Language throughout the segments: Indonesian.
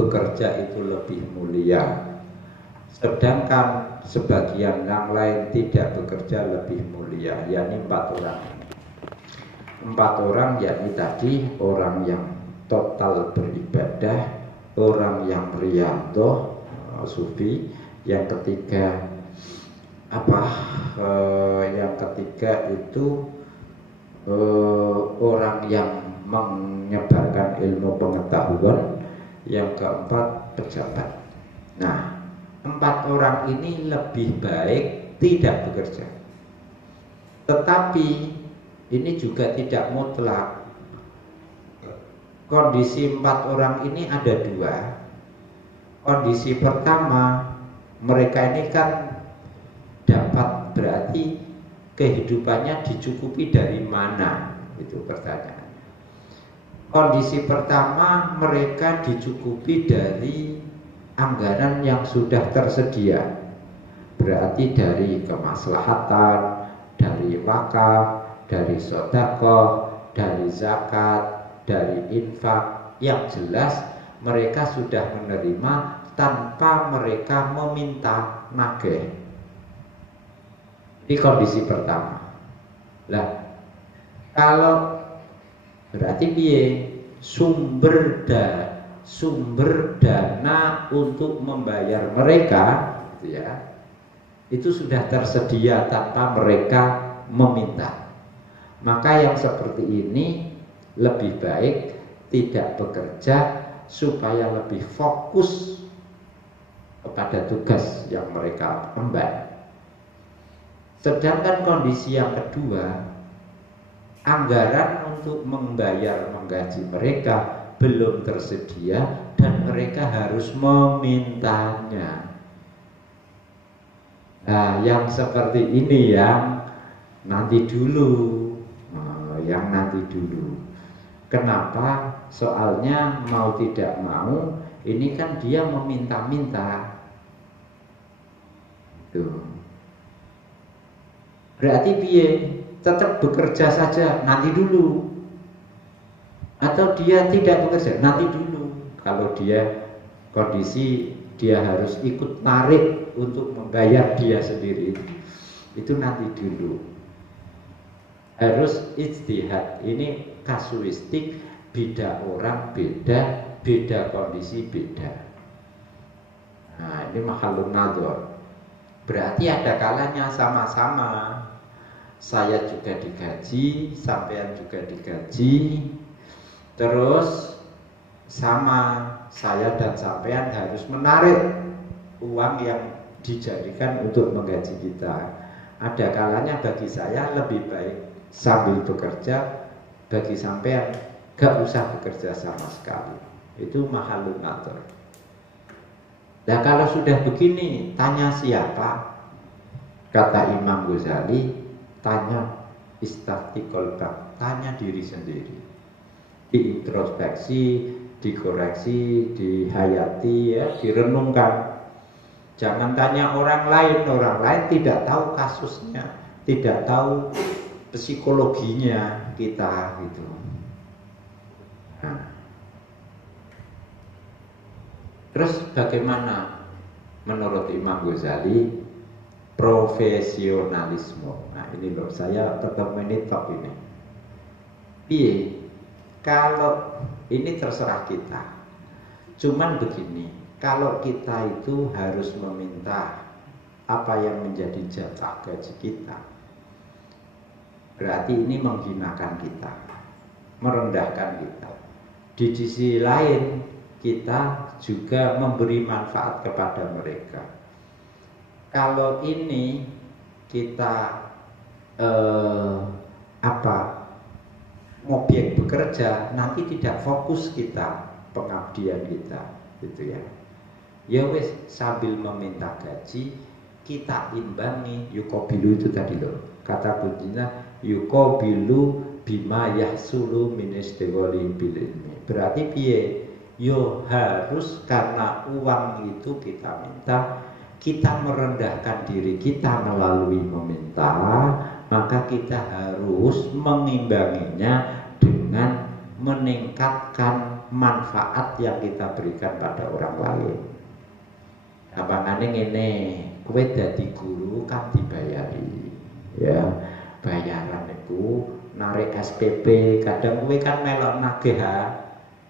bekerja itu lebih mulia, sedangkan sebagian yang lain tidak bekerja lebih mulia, yakni 4 orang. 4 orang yakni tadi orang yang total beribadah, orang yang riyadhah, sufi. Yang ketiga yang ketiga itu orang yang menyebarkan ilmu pengetahuan. Yang keempat pejabat. Nah, 4 orang ini lebih baik tidak bekerja. Tetapi ini juga tidak mutlak. Kondisi 4 orang ini ada 2. Kondisi pertama, mereka ini kan dapat, berarti kehidupannya dicukupi dari mana? Itu pertanyaan. Kondisi pertama, mereka dicukupi dari anggaran yang sudah tersedia. Berarti dari kemaslahatan, dari wakaf, dari sedekah, dari zakat, dari infak. Yang jelas mereka sudah menerima tanpa mereka meminta nagih. Ini kondisi pertama. Lah, kalau berarti piye? Sumber dana untuk membayar mereka, gitu ya, itu sudah tersedia tanpa mereka meminta. Maka yang seperti ini lebih baik tidak bekerja supaya lebih fokus kepada tugas yang mereka emban. Sedangkan kondisi yang kedua, anggaran untuk menggaji mereka belum tersedia dan mereka harus memintanya. Nah, yang seperti ini yang nanti dulu. Kenapa? Soalnya mau tidak mau, ini kan dia meminta-minta. Tuh. Berarti piye? Tetap bekerja saja, nanti dulu. Atau dia tidak bekerja, nanti dulu. Kalau dia kondisi dia harus ikut narik untuk membayar dia sendiri, itu nanti dulu. Harus ijtihad. Ini kasuistik, beda orang beda, beda kondisi beda. Nah, ini mahalun nadhar. Berarti ada kalanya sama-sama. Saya juga digaji, sampean juga digaji. Terus sama, saya dan sampean harus menarik uang yang dijadikan untuk menggaji kita. Ada kalanya bagi saya lebih baik sambil bekerja, bagi sampean gak usah bekerja sama sekali. Itu mahalun nadhar. Nah, kalau sudah begini, tanya siapa? Kata Imam Ghazali, tanya istafti qalbak, tanya diri sendiri. Diintrospeksi, dikoreksi, dihayati, ya, direnungkan. Jangan tanya orang lain tidak tahu kasusnya, tidak tahu psikologinya kita gitu. Nah. Terus bagaimana menurut Imam Ghazali? Profesionalisme. Nah, ini loh, saya tetap menitop ini. Piye? Kalau ini terserah kita. Cuman begini, kalau kita itu harus meminta apa yang menjadi jatah gaji kita, berarti ini menghinakan kita, merendahkan kita. Di sisi lain, kita juga memberi manfaat kepada mereka. Kalau ini kita objek bekerja, nanti tidak fokus kita, pengabdian kita, gitu ya. Ya wes, sambil meminta gaji, kita imbangi. Yukobilu itu tadi loh, kata kuncinya yukobilu bima yahsulu ministegoli bililmi. Berarti piye? Yo harus karena uang itu kita minta, kita merendahkan diri kita melalui meminta, maka kita harus mengimbanginya dengan meningkatkan manfaat yang kita berikan pada orang lain. Gampangane ngene, kowe dadi guru kan dibayari. Ya, bayaran itu narik SPP, kadang kowe kan melok nagih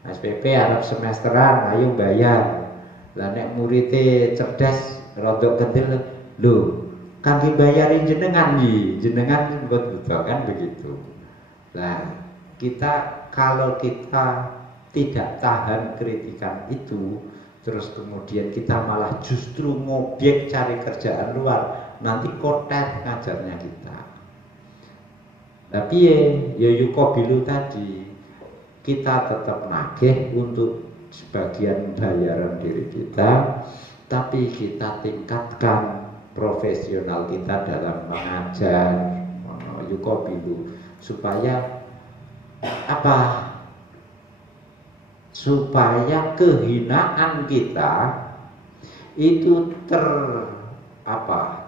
SPP arep semesteran, ayo bayar. Lah nek muridé cerdas, rodok kedel, lho, kangge bayarin jenengan iki, jenengan butuh kan begitu. Nah, kalau kita tidak tahan kritikan itu, terus kemudian kita malah justru ngobyek cari kerjaan luar, nanti kotet ngajarnya kita. Tapi ya yukobilu tadi, kita tetap nagih untuk sebagian bayaran diri kita, tapi kita tingkatkan profesional kita dalam mengajar, yukobilu, supaya apa? Supaya kehinaan kita itu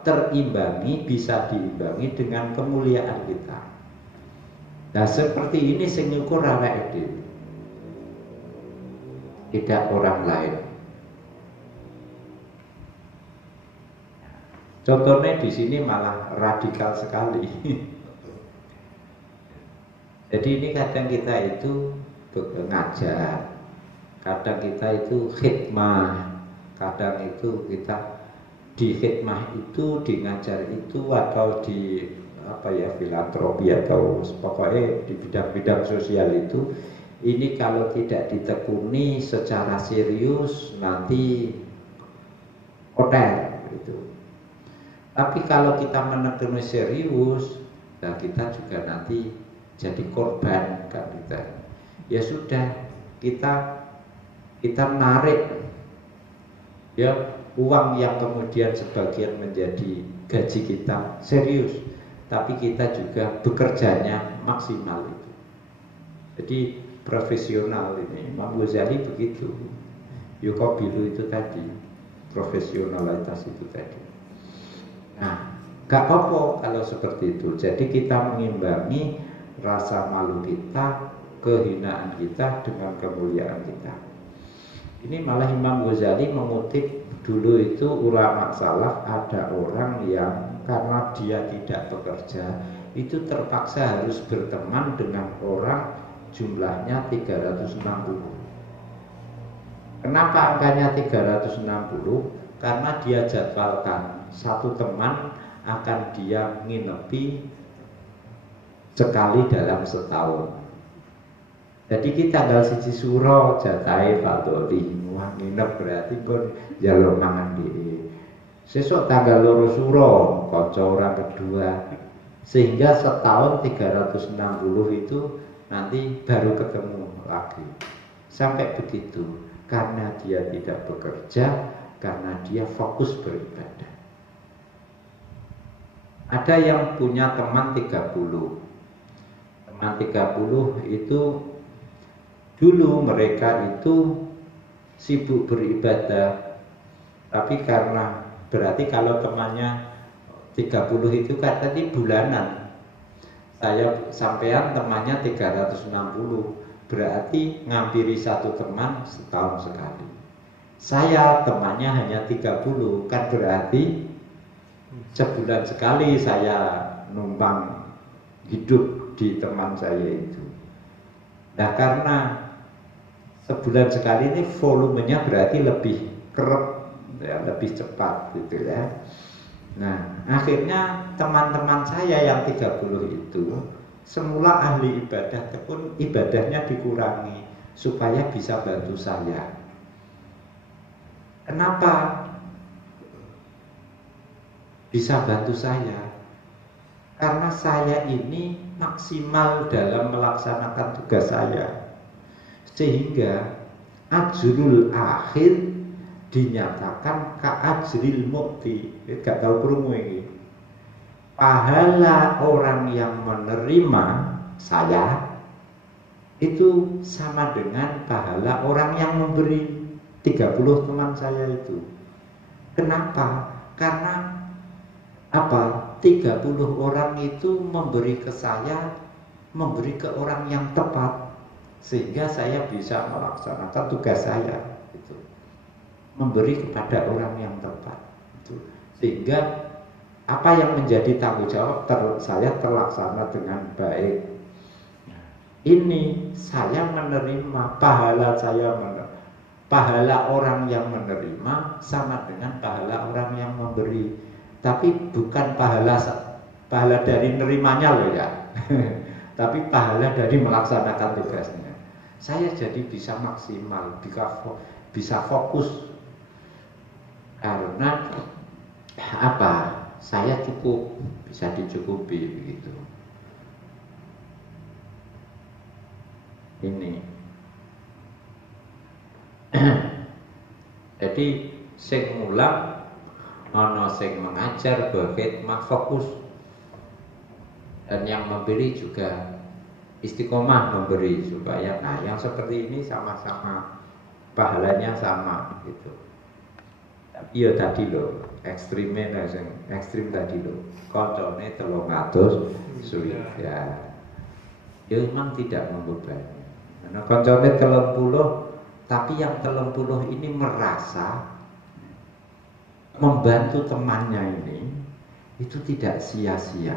terimbangi, bisa diimbangi dengan kemuliaan kita. Nah seperti ini sing nyukur awake dhewe, tidak orang lain. Contohnya di sini malah radikal sekali. Jadi ini kadang kita itu ngajar, kadang kita itu khidmah, kadang itu kita di khidmah itu, di ngajar itu, atau di filantropi atau pokoknya di bidang-bidang sosial itu. Ini kalau tidak ditekuni secara serius nanti kotor gitu. Tapi kalau kita menekuni serius, nah kita juga nanti jadi korban kan kita. Ya sudah, kita menarik ya uang yang kemudian sebagian menjadi gaji kita serius, tapi kita juga bekerjanya maksimal itu. Jadi profesional ini, Imam Ghazali begitu. Yukobilu itu tadi, profesionalitas itu tadi. Nah, gak apa-apa kalau seperti itu. Jadi kita mengimbangi rasa malu kita, kehinaan kita dengan kemuliaan kita. Ini malah Imam Ghazali mengutip dulu itu ulama salaf, ada orang yang karena dia tidak bekerja itu terpaksa harus berteman dengan orang jumlahnya 360. Kenapa angkanya 360? Karena dia jadwalkan satu teman akan dia nginepi sekali dalam setahun. Jadi kita tanggal 1 Suro jatahe Pak Doli, wah nginep berarti kon njaluk mangan dhewe. Sesuk tanggal 2 Suro kanca orang kedua. Sehingga setahun 360 itu nanti baru ketemu lagi. Sampai begitu, karena dia tidak bekerja, karena dia fokus beribadah. Ada yang punya teman 30. Teman 30 itu dulu mereka itu sibuk beribadah. Tapi karena berarti kalau temannya 30 itu kan tadi bulanan. Saya sampean temannya 360, berarti ngampiri satu teman setahun sekali. Saya temannya hanya 30, kan berarti sebulan sekali saya numpang hidup di teman saya itu. Nah karena sebulan sekali ini volumenya berarti lebih kerap ya, lebih cepat gitu ya. Nah akhirnya teman-teman saya yang 30 itu semula ahli ibadah, pun ibadahnya dikurangi supaya bisa bantu saya. Kenapa bisa bantu saya? Karena saya ini maksimal dalam melaksanakan tugas saya, sehingga ajrul akhir dinyatakan ka'ajril mu'ti. Gak tahu krungu iki. Pahala orang yang menerima saya itu sama dengan pahala orang yang memberi. 30 teman saya itu. Kenapa? Karena apa? 30 orang itu memberi ke saya, memberi ke orang yang tepat. sehingga saya bisa melaksanakan tugas saya itu, memberi kepada orang yang tepat itu. Sehingga apa yang menjadi tanggung jawab saya terlaksana dengan baik. Ini saya menerima pahala, pahala orang yang menerima sama dengan pahala orang yang memberi, tapi bukan pahala dari nerimanya loh ya. Tapi pahala dari melaksanakan tugasnya. Saya jadi bisa maksimal, bisa fokus karena apa? Saya cukup, bisa dicukupi begitu. Ini. Jadi sing mulang ana sing mengajar berkhidmat fokus, dan yang memberi juga istiqomah memberi supaya yang seperti ini sama-sama pahalanya sama gitu. Iya tadi loh, ekstrim tadi loh. Koncone 300 sudah. Ya memang tidak membebani. Karena koncone 30, tapi yang 30 ini merasa membantu temannya ini itu tidak sia-sia.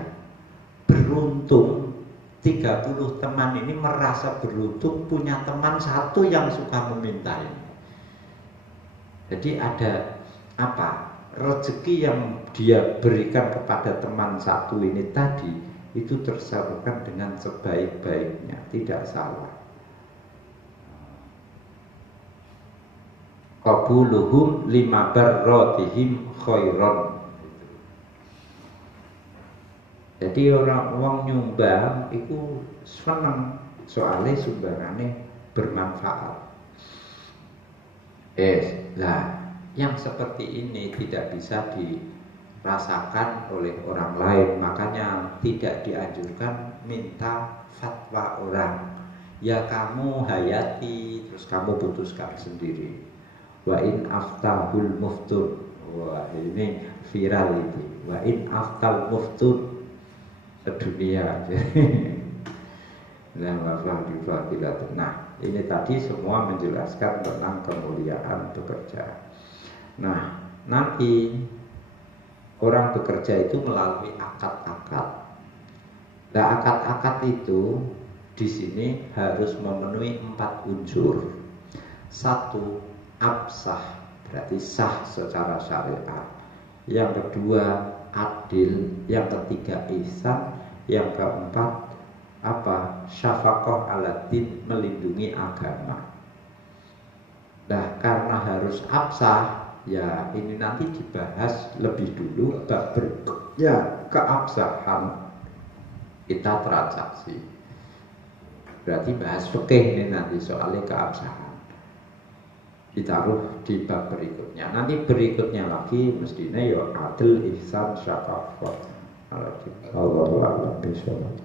Beruntung 30 teman ini merasa beruntung punya teman satu yang suka meminta ini. Jadi ada rezeki yang dia berikan kepada teman satu ini tadi itu tersalurkan dengan sebaik-baiknya, tidak salah. Qabuluhum lima barratihim khairon. Jadi orang nyumbang itu senang soalnya sumbangannya bermanfaat. Yang seperti ini tidak bisa dirasakan oleh orang lain, makanya tidak dianjurkan minta fatwa orang. Ya kamu hayati, terus kamu putuskan sendiri. Wa in aftahul muftun, wah ini viral itu. Wa in aftal muftun sedunia. Nah, ini tadi semua menjelaskan tentang kemuliaan bekerja. Nah, nanti orang bekerja itu melalui akad-akad. Nah, akad-akad itu di sini harus memenuhi 4 unsur. 1, absah, berarti sah secara syariat. Yang kedua, adil. Yang ketiga, ihsan. Yang keempat, syafaqah ala din, melindungi agama. Nah, karena harus absah, ya ini nanti dibahas lebih dulu bab berikutnya, keabsahan kita transaksi. Berarti bahas fikih ini nanti soalnya keabsahan ditaruh di bab berikutnya. Nanti berikutnya lagi mestinya ya adil, ihsan, syafaqah. Allahu a'lam bishawab.